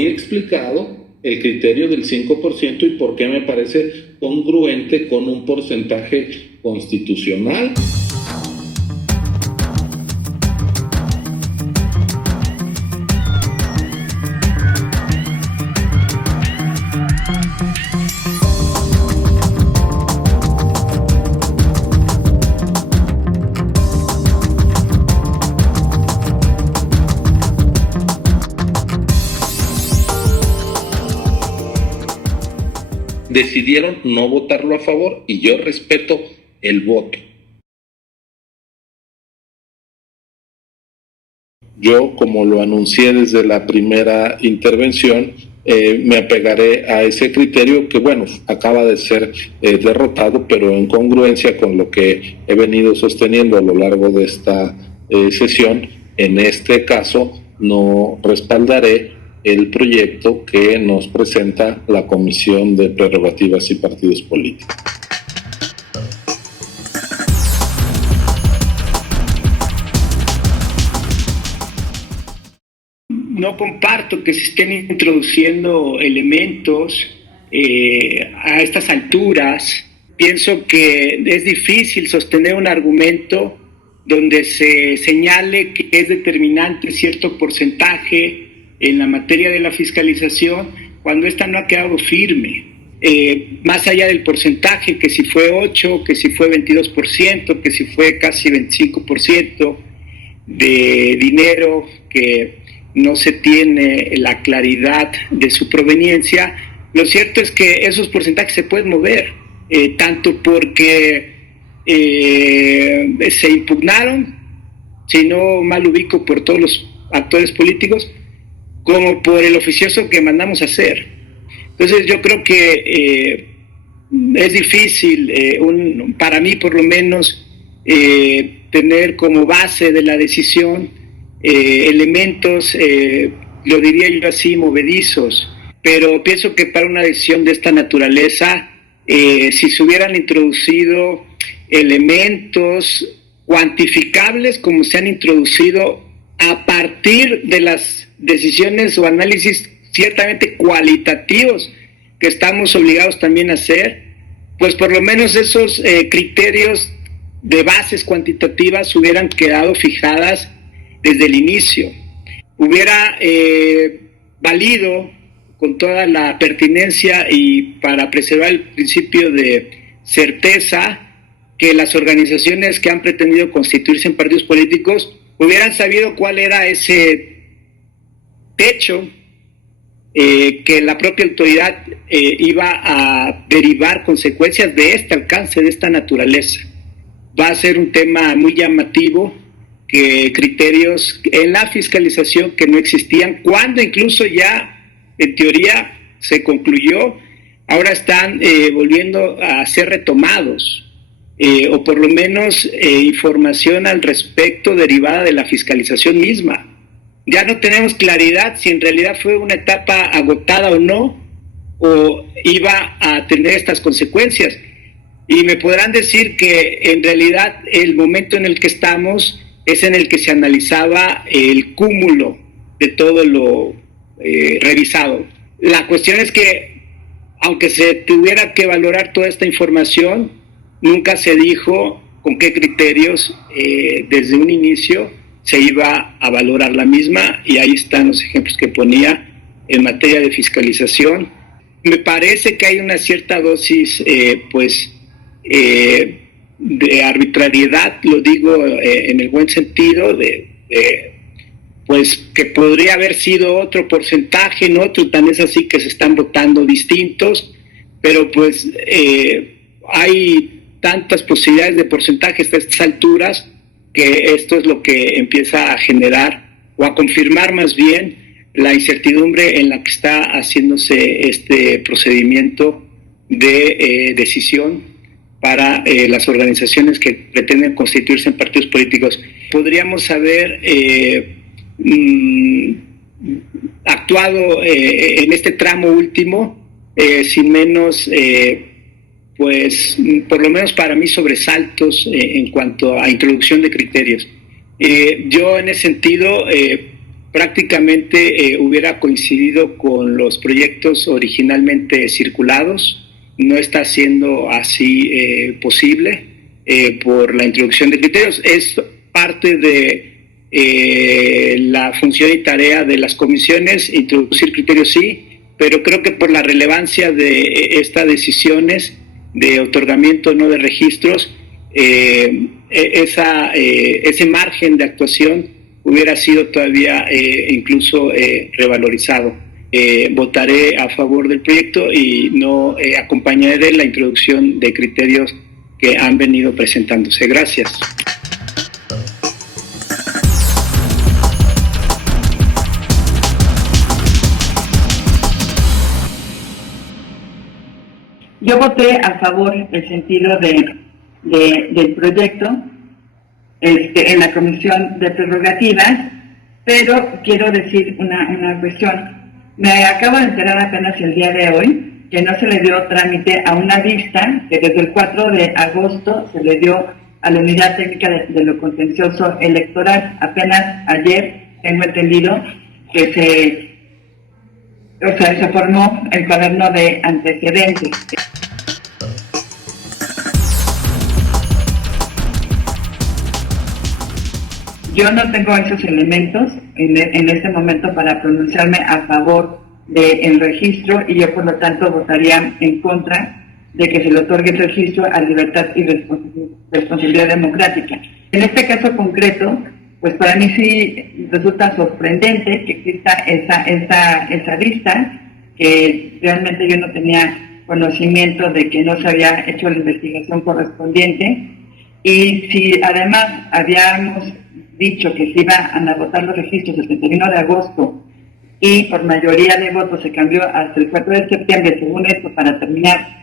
muy explicado el criterio del 5% y por qué me parece congruente con un porcentaje constitucional. Decidieron no votarlo a favor y yo respeto el voto. Yo, como lo anuncié desde la primera intervención, me apegaré a ese criterio que, bueno, acaba de ser derrotado, pero en congruencia con lo que he venido sosteniendo a lo largo de esta sesión. En este caso, no respaldaré el proyecto que nos presenta la Comisión de Prerrogativas y Partidos Políticos. No comparto que se estén introduciendo elementos a estas alturas. Pienso que es difícil sostener un argumento donde se señale que es determinante cierto porcentaje en la materia de la fiscalización cuando esta no ha quedado firme. Más allá del porcentaje, que si fue 8, que si fue 22%, que si fue casi 25% de dinero que no se tiene la claridad de su proveniencia, lo cierto es que esos porcentajes se pueden mover, tanto porque se impugnaron, si no mal ubico, por todos los actores políticos, como por el oficioso que mandamos a hacer. Entonces yo creo que es difícil, para mí por lo menos, tener como base de la decisión elementos, lo diría yo así, movedizos, pero pienso que para una decisión de esta naturaleza, si se hubieran introducido elementos cuantificables como se han introducido a partir de las decisiones o análisis ciertamente cualitativos que estamos obligados también a hacer, pues por lo menos esos criterios de bases cuantitativas hubieran quedado fijadas desde el inicio. Hubiera valido con toda la pertinencia y para preservar el principio de certeza que las organizaciones que han pretendido constituirse en partidos políticos hubieran sabido cuál era ese techo que la propia autoridad iba a derivar consecuencias de este alcance, de esta naturaleza. Va a ser un tema muy llamativo, que criterios en la fiscalización que no existían, cuando incluso ya en teoría se concluyó, ahora están volviendo a ser retomados, o por lo menos información al respecto derivada de la fiscalización misma. Ya no tenemos claridad si en realidad fue una etapa agotada o no, o iba a tener estas consecuencias. Y me podrán decir que en realidad el momento en el que estamos es en el que se analizaba el cúmulo de todo lo revisado. La cuestión es que, aunque se tuviera que valorar toda esta información, nunca se dijo con qué criterios desde un inicio se iba a valorar la misma, y ahí están los ejemplos que ponía en materia de fiscalización. Me parece que hay una cierta dosis de arbitrariedad, lo digo en el buen sentido, pues que podría haber sido otro porcentaje, en otro tan es así que se están votando distintos, pero pues hay tantas posibilidades de porcentajes a estas alturas que esto es lo que empieza a generar o a confirmar más bien la incertidumbre en la que está haciéndose este procedimiento de decisión para las organizaciones que pretenden constituirse en partidos políticos. Podríamos haber actuado en este tramo último sin menos, pues por lo menos para mí, sobresaltos en cuanto a introducción de criterios. Yo en ese sentido prácticamente hubiera coincidido con los proyectos originalmente circulados. No está siendo así posible por la introducción de criterios. Es parte de la función y tarea de las comisiones, introducir criterios sí, pero creo que por la relevancia de estas decisiones de otorgamiento no de registros, ese margen de actuación hubiera sido todavía incluso revalorizado. Votaré a favor del proyecto y no acompañaré la introducción de criterios que han venido presentándose. Gracias. Yo voté a favor del sentido del proyecto en la Comisión de Prerrogativas, pero quiero decir una cuestión. Me acabo de enterar apenas el día de hoy que no se le dio trámite a una vista que desde el 4 de agosto se le dio a la Unidad Técnica de lo Contencioso Electoral. Apenas ayer tengo entendido que se formó el cuaderno de antecedentes. Yo no tengo esos elementos en este momento para pronunciarme a favor del registro y yo por lo tanto votaría en contra de que se le otorgue el registro a libertad y responsabilidad democrática. En este caso concreto, pues para mí sí resulta sorprendente que exista esa lista, que realmente yo no tenía conocimiento de que no se había hecho la investigación correspondiente, y si además habíamos dicho que se iban a votar los registros el 31 de agosto y por mayoría de votos se cambió hasta el 4 de septiembre, según esto, para terminar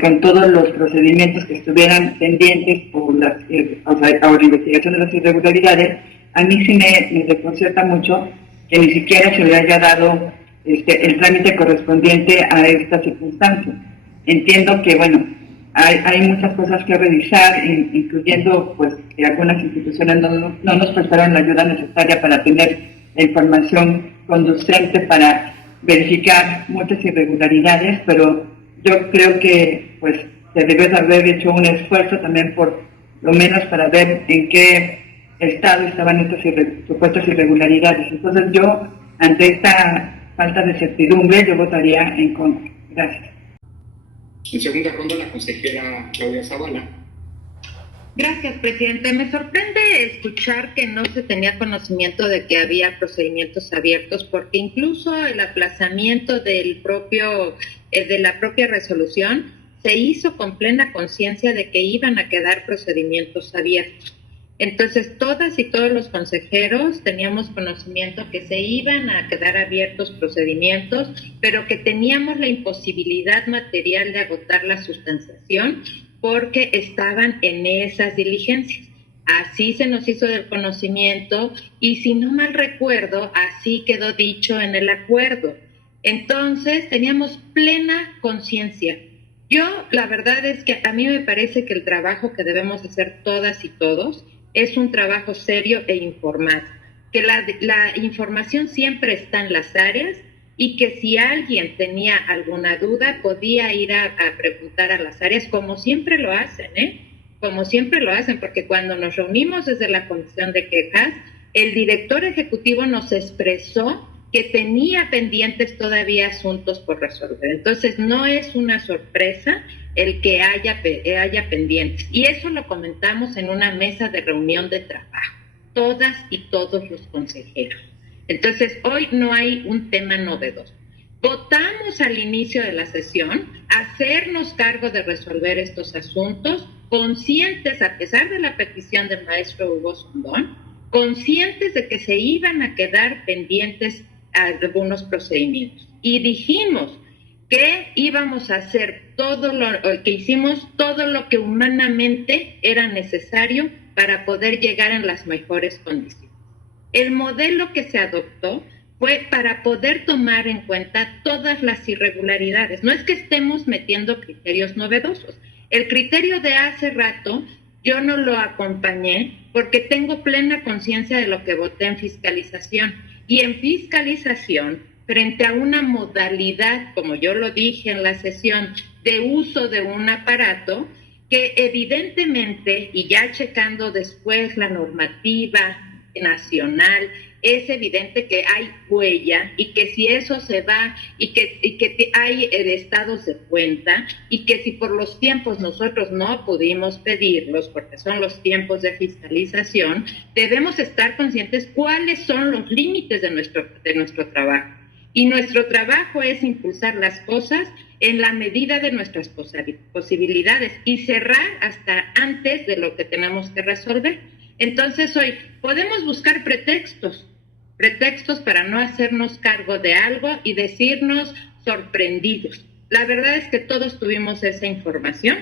con todos los procedimientos que estuvieran pendientes por la investigación de las irregularidades, a mí sí me desconcierta mucho que ni siquiera se le haya dado el trámite correspondiente a esta circunstancia. Entiendo que, bueno, hay muchas cosas que revisar, incluyendo pues que algunas instituciones no nos prestaron la ayuda necesaria para tener la información conducente para verificar muchas irregularidades, pero yo creo que pues se debe de haber hecho un esfuerzo también por lo menos para ver en qué estado estaban estas supuestas irregularidades. Entonces yo, ante esta falta de certidumbre, yo votaría en contra. Gracias. En segunda ronda, la consejera Claudia Zavala. Gracias, presidente. Me sorprende escuchar que no se tenía conocimiento de que había procedimientos abiertos, porque incluso el aplazamiento de la propia resolución se hizo con plena conciencia de que iban a quedar procedimientos abiertos. Entonces, todas y todos los consejeros teníamos conocimiento que se iban a quedar abiertos procedimientos, pero que teníamos la imposibilidad material de agotar la sustanciación porque estaban en esas diligencias. Así se nos hizo del conocimiento y, si no mal recuerdo, así quedó dicho en el acuerdo. Entonces, teníamos plena conciencia. Yo, la verdad es que a mí me parece que el trabajo que debemos hacer todas y todos es un trabajo serio e informado, que la información siempre está en las áreas y que si alguien tenía alguna duda podía ir a preguntar a las áreas, como siempre lo hacen, como siempre lo hacen, porque cuando nos reunimos desde la Comisión de Quejas, el director ejecutivo nos expresó que tenía pendientes todavía asuntos por resolver. Entonces no es una sorpresa el que haya pendientes. Y eso lo comentamos en una mesa de reunión de trabajo, todas y todos los consejeros. Entonces, hoy no hay un tema novedoso. Votamos al inicio de la sesión hacernos cargo de resolver estos asuntos, conscientes, a pesar de la petición del maestro Hugo Zundón, conscientes de que se iban a quedar pendientes algunos procedimientos. Y dijimos que íbamos a hacer hicimos todo lo que humanamente era necesario para poder llegar en las mejores condiciones. El modelo que se adoptó fue para poder tomar en cuenta todas las irregularidades. No es que estemos metiendo criterios novedosos. El criterio de hace rato yo no lo acompañé porque tengo plena conciencia de lo que voté en fiscalización. Y en fiscalización, frente a una modalidad, como yo lo dije en la sesión, de uso de un aparato, que evidentemente, y ya checando después la normativa nacional, es evidente que hay huella y que si eso se va y que hay estados de cuenta y que si por los tiempos nosotros no pudimos pedirlos, porque son los tiempos de fiscalización, debemos estar conscientes cuáles son los límites de nuestro trabajo. Y nuestro trabajo es impulsar las cosas en la medida de nuestras posibilidades y cerrar hasta antes de lo que tenemos que resolver. Entonces hoy podemos buscar pretextos para no hacernos cargo de algo y decirnos sorprendidos. La verdad es que todos tuvimos esa información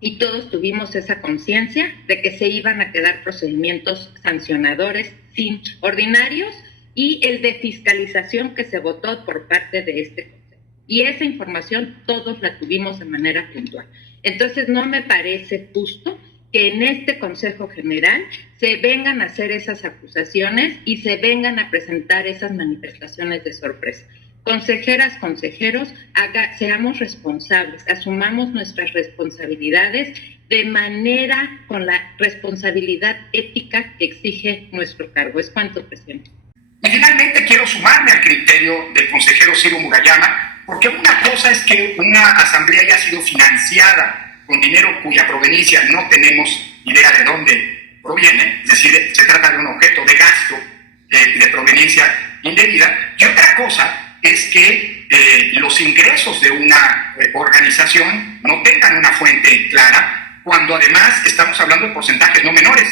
y todos tuvimos esa conciencia de que se iban a quedar procedimientos sancionadores sin ordinarios y el de fiscalización que se votó por parte de este Consejo. Y esa información todos la tuvimos de manera puntual. Entonces no me parece justo que en este Consejo General se vengan a hacer esas acusaciones y se vengan a presentar esas manifestaciones de sorpresa. Consejeras, consejeros, seamos responsables, asumamos nuestras responsabilidades de manera con la responsabilidad ética que exige nuestro cargo. ¿Es cuánto, presidente? Y finalmente quiero sumarme al criterio del consejero Ciro Murayama, porque una cosa es que una asamblea haya sido financiada con dinero cuya proveniencia no tenemos idea de dónde proviene, es decir, se trata de un objeto de gasto de proveniencia indebida, y otra cosa es que los ingresos de una organización no tengan una fuente clara, cuando además estamos hablando de porcentajes no menores.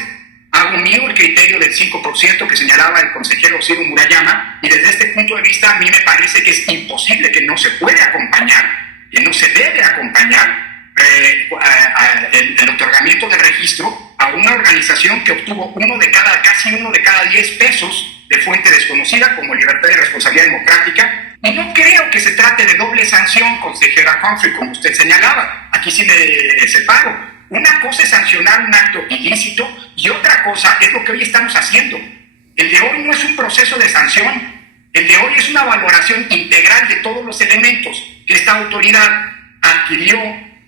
Hago mío el criterio del 5% que señalaba el consejero Ciro Murayama, y desde este punto de vista a mí me parece que es imposible, que no se puede acompañar, que no se debe acompañar el otorgamiento del registro a una organización que obtuvo casi uno de cada 10 pesos de fuente desconocida, como libertad y responsabilidad democrática. Y no creo que se trate de doble sanción, consejera Humphrey, como usted señalaba. Aquí sí le separo. Una cosa es sancionar un acto ilícito y otra cosa es lo que hoy estamos haciendo. El de hoy no es un proceso de sanción, el de hoy es una valoración integral de todos los elementos que esta autoridad adquirió,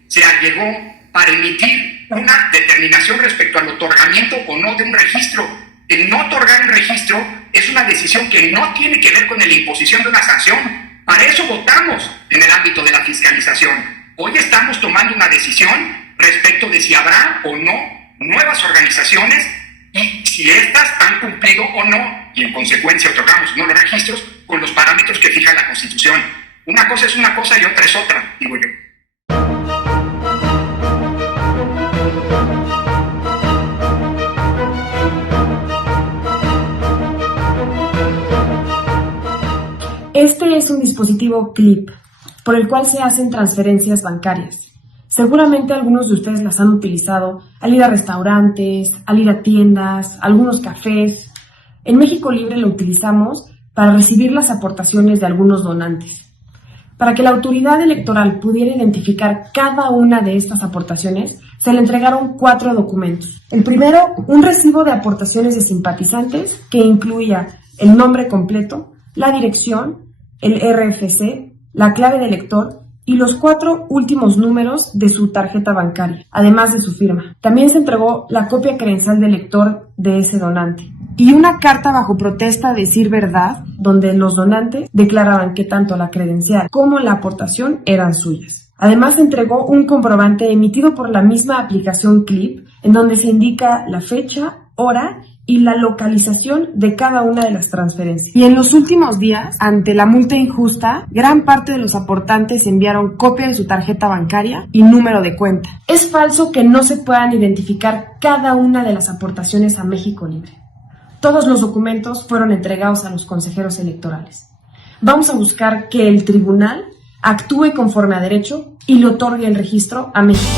se allegó para emitir una determinación respecto al otorgamiento o no de un registro. El no otorgar un registro es una decisión que no tiene que ver con la imposición de una sanción. Para eso votamos en el ámbito de la fiscalización. Hoy estamos tomando una decisión respecto de si habrá o no nuevas organizaciones y si éstas han cumplido o no, y en consecuencia otorgamos no los registros con los parámetros que fija la Constitución. Una cosa es una cosa y otra es otra, digo yo. Este es un dispositivo CLIP, por el cual se hacen transferencias bancarias. Seguramente algunos de ustedes las han utilizado al ir a restaurantes, al ir a tiendas, a algunos cafés. En México Libre lo utilizamos para recibir las aportaciones de algunos donantes. Para que la autoridad electoral pudiera identificar cada una de estas aportaciones, se le entregaron 4 documentos. El primero, un recibo de aportaciones de simpatizantes que incluía el nombre completo, la dirección, el RFC, la clave de elector y los 4 últimos números de su tarjeta bancaria, además de su firma. También se entregó la copia credencial del elector de ese donante y una carta bajo protesta de decir verdad, donde los donantes declaraban que tanto la credencial como la aportación eran suyas. Además se entregó un comprobante emitido por la misma aplicación CLIP, en donde se indica la fecha, hora y la localización de cada una de las transferencias. Y en los últimos días, ante la multa injusta, gran parte de los aportantes enviaron copia de su tarjeta bancaria y número de cuenta. Es falso que no se puedan identificar cada una de las aportaciones a México Libre. Todos los documentos fueron entregados a los consejeros electorales. Vamos a buscar que el tribunal actúe conforme a derecho y le otorgue el registro a México.